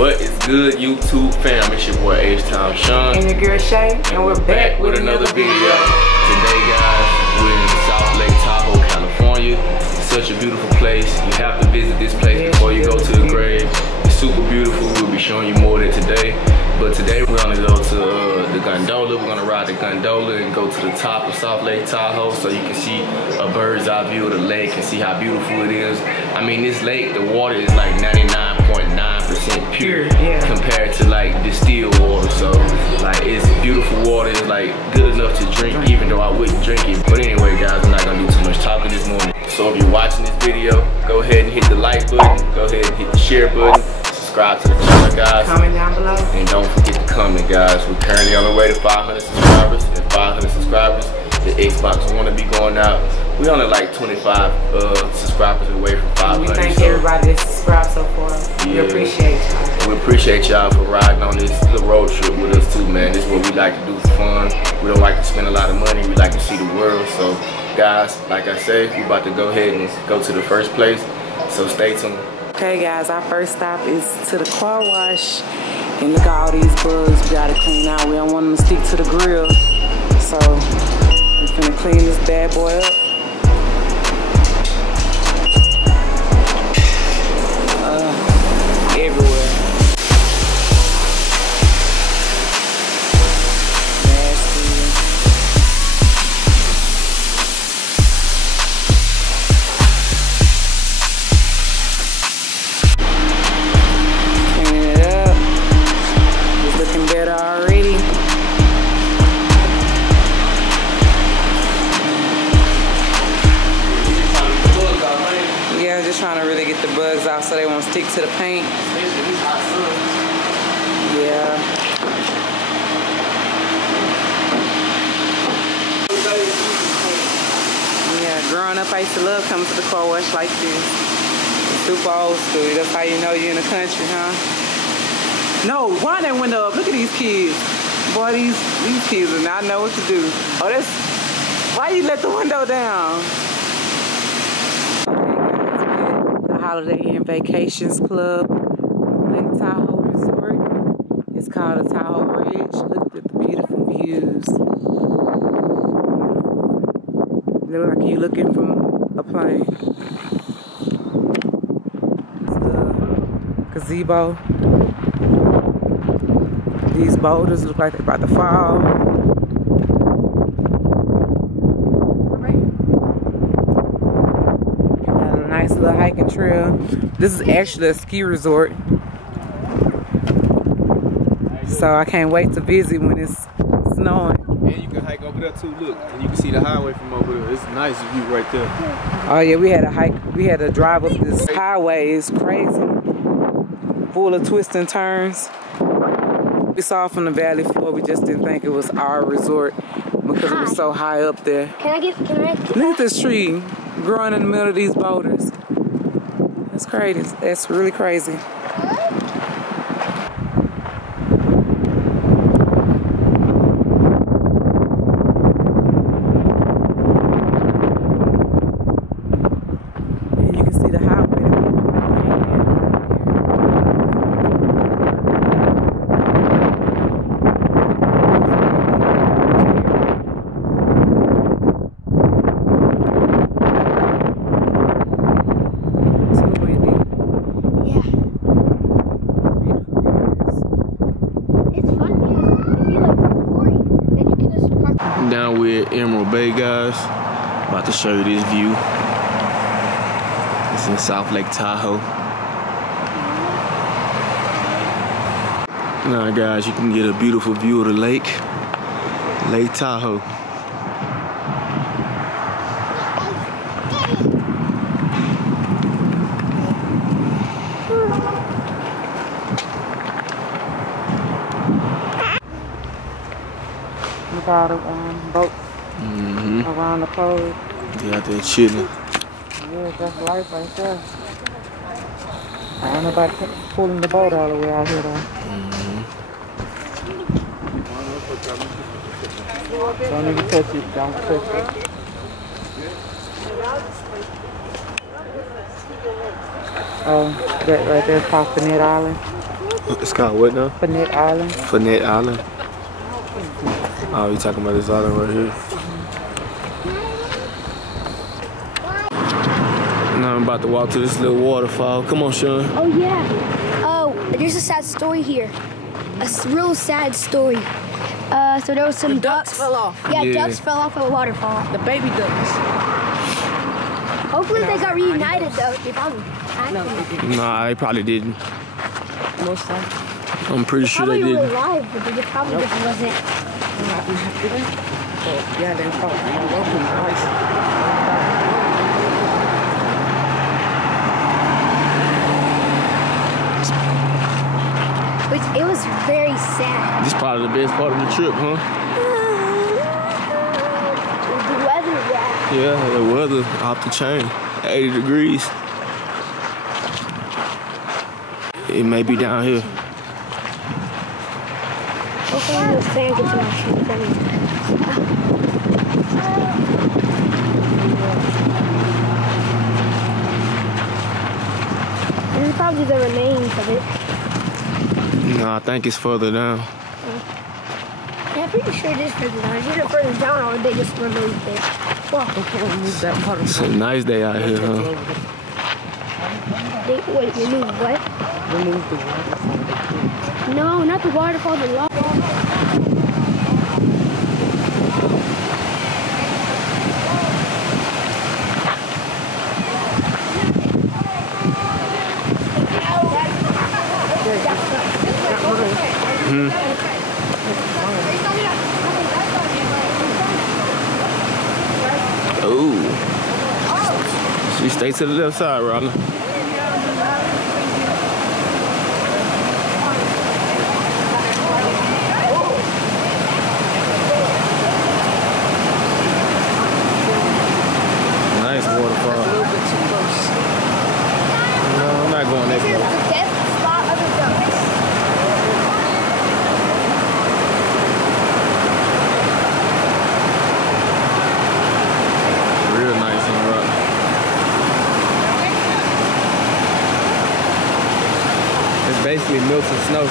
What is good, YouTube fam? It's your boy H-Town Sean. And your girl Shay. And we're back with another video. Today, guys, we're in South Lake Tahoe, California. It's such a beautiful place. You have to visit this place before you go to the grave. It's super beautiful. We'll be showing you more of it today. But today we're gonna go to the gondola. We're gonna ride the gondola and go to the top of South Lake Tahoe so you can see a bird's eye view of the lake and see how beautiful it is. I mean, this lake, the water is like 99.9% pure compared to like distilled water. So like it's beautiful water. It's like good enough to drink, even though I wouldn't drink it. But anyway, guys, I'm not gonna do too much talking this morning. So if you're watching this video, go ahead and hit the like button. Go ahead and hit the share button. Subscribe to the channel, guys. Comment down below. And don't forget to comment, guys. We're currently on the way to 500 subscribers. And 500 subscribers, the Xbox One will be going out. We're only like 25 subscribers away from 500. We thank everybody that subscribed so far. We appreciate y'all. We appreciate y'all for riding on this little road trip with us too, man. This is what we like to do for fun. We don't like to spend a lot of money. We like to see the world. So, guys, like I said, we're about to go ahead and go to the first place. So stay tuned. Okay guys, our first stop is to the car wash. And look at all these bugs we gotta clean out. We don't want them to stick to the grill. So we're gonna clean this bad boy up. Everywhere. Trying to really get the bugs out so they won't stick to the paint. Yeah. Yeah, growing up I used to love coming to the car wash like this. Super old school. That's how you know you're in the country, huh? No, wind that window up. Look at these kids. Boy, these kids do not know what to do. Oh, that's why you let the window down? Holiday Inn Vacations Club, Lake Tahoe Resort. It's called the Tahoe Ridge. Look at the beautiful views. Look like you're looking from a plane. It's the gazebo. These boulders look like they're about to fall. Nice little hiking trail. This is actually a ski resort, so I can't wait to visit when it's snowing. And you can hike over there too. Look, and you can see the highway from over there. It's a nice view right there. Oh yeah, we had a hike. We had to drive up this highway. It's crazy, full of twists and turns. We saw it from the valley floor. We just didn't think it was our resort because it was so high up there. Can I look at this tree growing in the middle of these boulders. That's crazy. That's really crazy. And you can see the highway. Down we're at Emerald Bay, guys. About to show you this view. It's in South Lake Tahoe. Now, guys, you can get a beautiful view of the lake, Lake Tahoe. Look at all the boats around the coast. They out there chilling. Yeah, that's life right there. I don't know about pulling the boat all the way out here though. Don't even touch it, don't touch it. Oh, that right there is Costanet Island. It's called what now? Fournette Island. Fournette Island. Oh, you talking about this island right here? Now I'm about to walk to this little waterfall. Come on, Sean. Oh, yeah. Oh, there's a sad story here. A real sad story. So there was some Ducks fell off. Yeah, ducks fell off at a waterfall. The baby ducks. Hopefully they got reunited, though. They probably Nah, they probably didn't. Most time. I'm pretty sure they probably were didn't. alive, but they probably just wasn't. Yeah, they probably Which it was very sad. This probably the best part of the trip, huh? The weather, yeah. Yeah, the weather off the chain. 80 degrees. It may be down here. Hopefully the sand gets my shoes. This is probably the remains of it. No, I think it's further down. Yeah, I'm pretty sure it is further down. It's either further down or they just removed it. Well, can't remove that part of It's a nice day out here, huh? wait, remove what? Remove the waterfall. No, not the waterfall, the lava. Ooh. She stay to the left side, Ronald. Nice waterfall. No, I'm not going that This is far. the death spot of the ducks. Real nice on the rock. It's basically melted snow.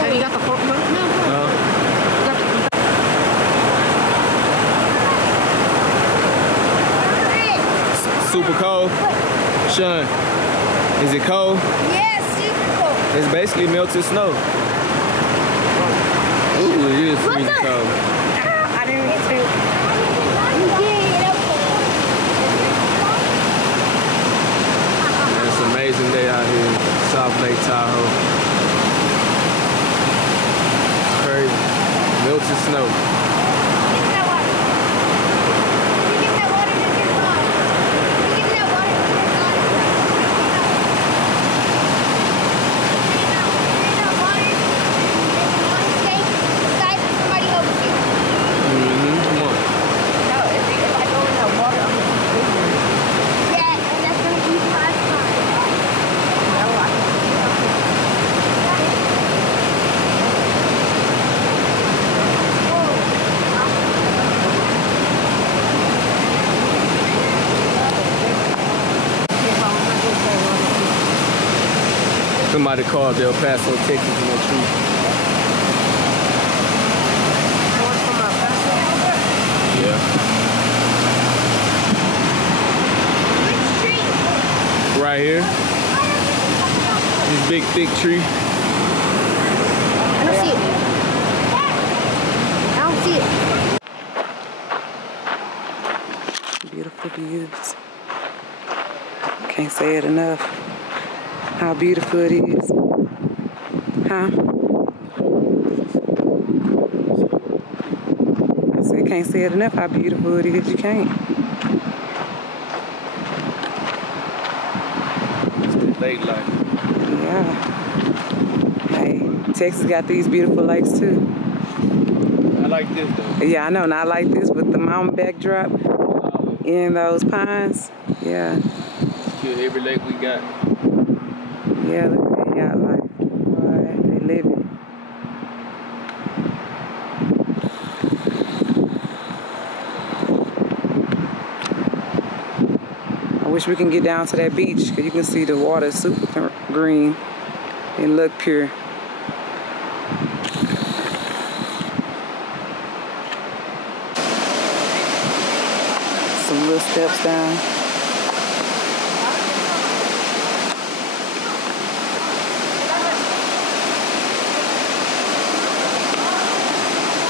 Hey, you got the fork now? Super cold. Sean, is it cold? Yeah, super cool. It's basically melted snow. Ooh, it is What freezing the- cold. I didn't get to. It's an amazing day out here in South Lake Tahoe. It's crazy. Melted snow. Come on. Somebody called El Paso, Texas in that tree. Yeah. Right here. This big thick tree. I don't see it. I don't see it. Beautiful views. Can't say it enough. How beautiful it is. Huh? I said, can't say it enough how beautiful it is. You can't. It's the lake life. Yeah. Hey, Texas got these beautiful lakes too. I like this though. Yeah, I know, not like this, but the mountain backdrop in those pines. Yeah. Kill every lake we got. Yeah, look at that yacht life. Boy, they live it. I wish we can get down to that beach because you can see the water is super green and look pure. Some little steps down.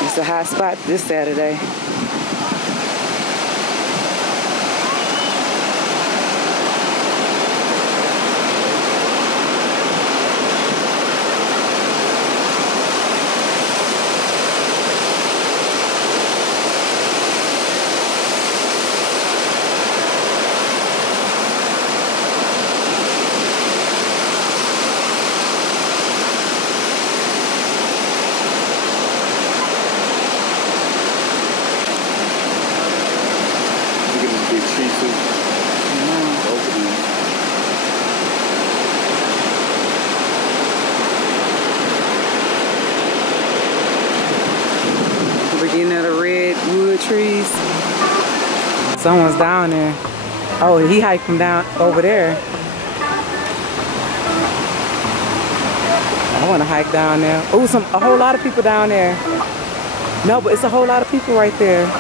It's a hot spot this Saturday. Beginning of the redwood trees. Someone's down there. Oh, he hiked from down over there. I want to hike down there. Oh, a whole lot of people down there. No, but it's a whole lot of people right there.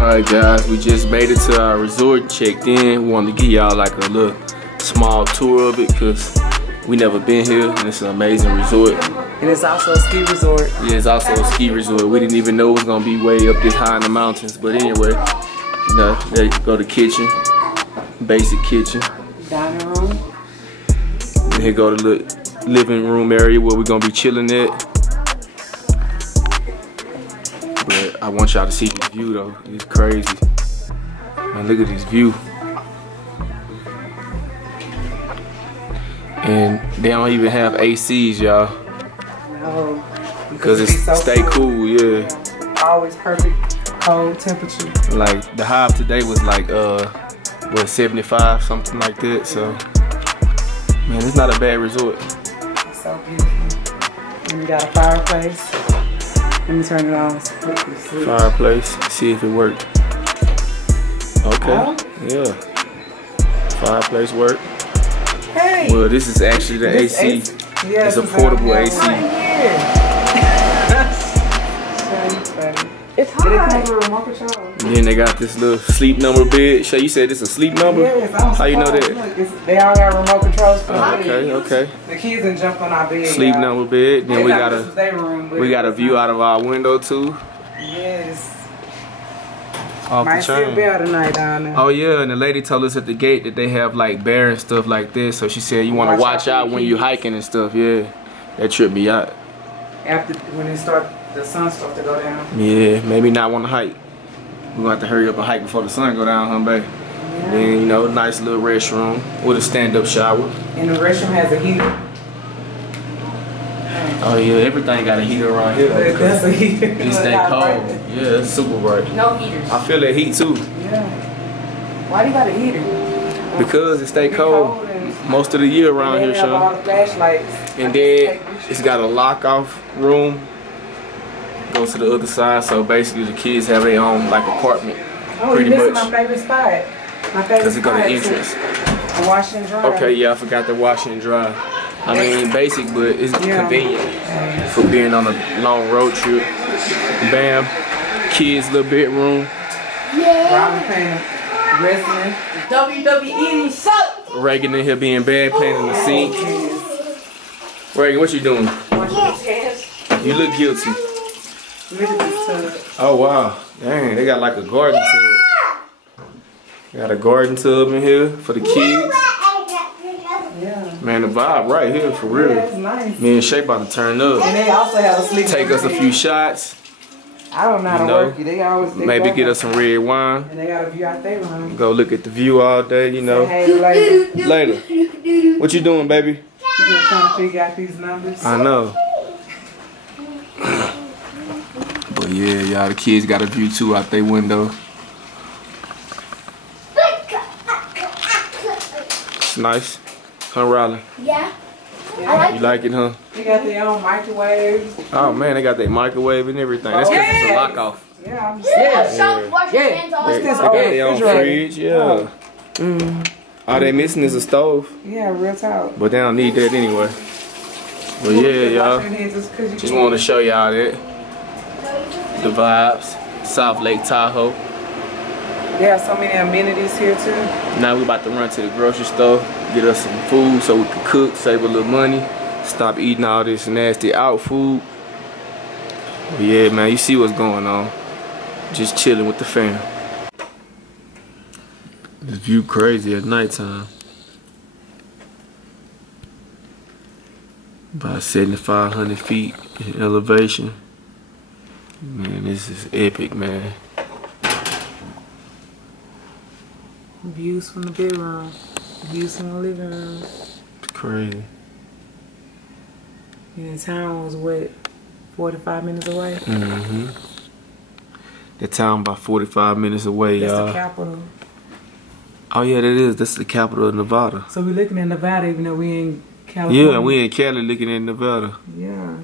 Alright guys, we just made it to our resort, checked in. We wanted to give y'all like a little small tour of it because we never been here and it's an amazing resort. And it's also a ski resort. Yeah, it's also a ski resort. We didn't even know it was gonna be way up this high in the mountains, but anyway, you know, there you go, the kitchen, basic kitchen. Dining room. And here go the living room area where we're gonna be chilling at. But I want y'all to see this view though. It's crazy. Man, look at this view. And they don't even have ACs, y'all. No. Because it's so stay cool, yeah. Always perfect cold temperature. Like the high today was like what, 75, something like that. So man, it's not a bad resort. It's so beautiful. And we got a fireplace. Let me turn it on. Fireplace, see if it worked. Okay, oh. Yeah. Fireplace work. Hey. Well, this is actually the AC. Yeah, it's a portable AC. It's hot. And then they got this little sleep number bed. Shay, you said it's a sleep number? Yes, how you know that? Look, they all got remote controls for okay. The kids done jumped on our bed. Sleep number bed. Then we got a view out of our window too. Yes. Off Might the see a chain. bear tonight down there. Oh yeah, and the lady told us at the gate that they have like bear and stuff like this. So she said you want to watch out when you hiking and stuff. Yeah, that tripped me out. After when the sun starts to go down. Yeah, maybe not want to hike. We're gonna have to hurry up and hike before the sun go down, huh, babe? Yeah. Then you know, nice little restroom with a stand-up shower. And the restroom has a heater. Oh yeah, everything got a heater around here. That's a heater. It stay cold. Yeah, it's super bright. No heaters. I feel that heat too. Yeah. Why do you got a heater? Because it stay cold. most of the year around And here, they have all Sean. the flashlights. And then it's got a lock off room. Goes to the other side, so basically the kids have their own like apartment. Oh, pretty you missing much. my favorite spot. My favorite Cause it got spot an is entrance. the wash and dry. Okay, yeah, I forgot the wash and dry. I mean, basic, but it's convenient for being on a long road trip. Bam, kids' little bedroom. Robin playing wrestling. WWE suck. Reagan in here being bad, playing in the sink. Reagan, what you doing? You look guilty. Look at this tub. Oh wow, dang, they got like a garden tub. They got a garden tub in here for the kids. Yeah. Man, the vibe right here for real. Yeah, it's nice. Me and Shay about to turn up. And they also have a sleep. Take us a few shots. I don't know how to work it. They always Maybe get us some red wine. And they got a view out their room. Go look at the view all day, you know. Hey, later. Later. What you doing, baby? You just trying to figure out these numbers. I know. But yeah, y'all, the kids got a view too out their window. It's nice. Huh, Riley? Yeah. You like it, huh? They got their own microwaves. Oh man, they got their microwave and everything. That's because it's a lock off. Yeah, I'm just Wash your hands off. They got their own fridge, yeah. All they missing is a stove. Yeah, real talk. But they don't need that anyway. But yeah, y'all. Just want to show y'all that. The vibes. South Lake Tahoe. There are so many amenities here too. Now we about to run to the grocery store, get us some food so we can cook, save a little money, stop eating all this nasty out food. But yeah, man, you see what's going on. Just chilling with the fam. This view crazy at nighttime. About 7,500 feet in elevation. Man, this is epic, man. Views from the bedroom. Views from the living room. It's crazy. And the town was what, 45 minutes away? Mm-hmm. The town about 45 minutes away, y'all. That's the capital. Oh yeah, that is. That's the capital of Nevada. So we're looking at Nevada even though we in California. Yeah, we in Cali looking at Nevada. Yeah.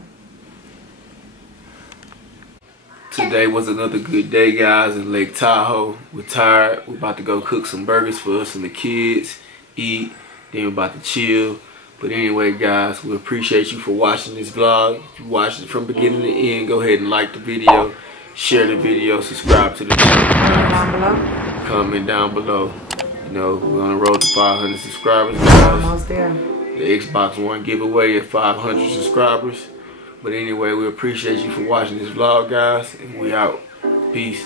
Today was another good day, guys, in Lake Tahoe. We're tired. We're about to go cook some burgers for us and the kids, eat, then we're about to chill. But anyway, guys, we appreciate you for watching this vlog. If you watched it from beginning to end, go ahead and like the video, share the video, subscribe to the channel, guys. Down below. Comment down below. You know, we're on the road to 500 subscribers, guys. Almost there. The Xbox One giveaway at 500 subscribers. But anyway, we appreciate you for watching this vlog, guys, and we out. Peace.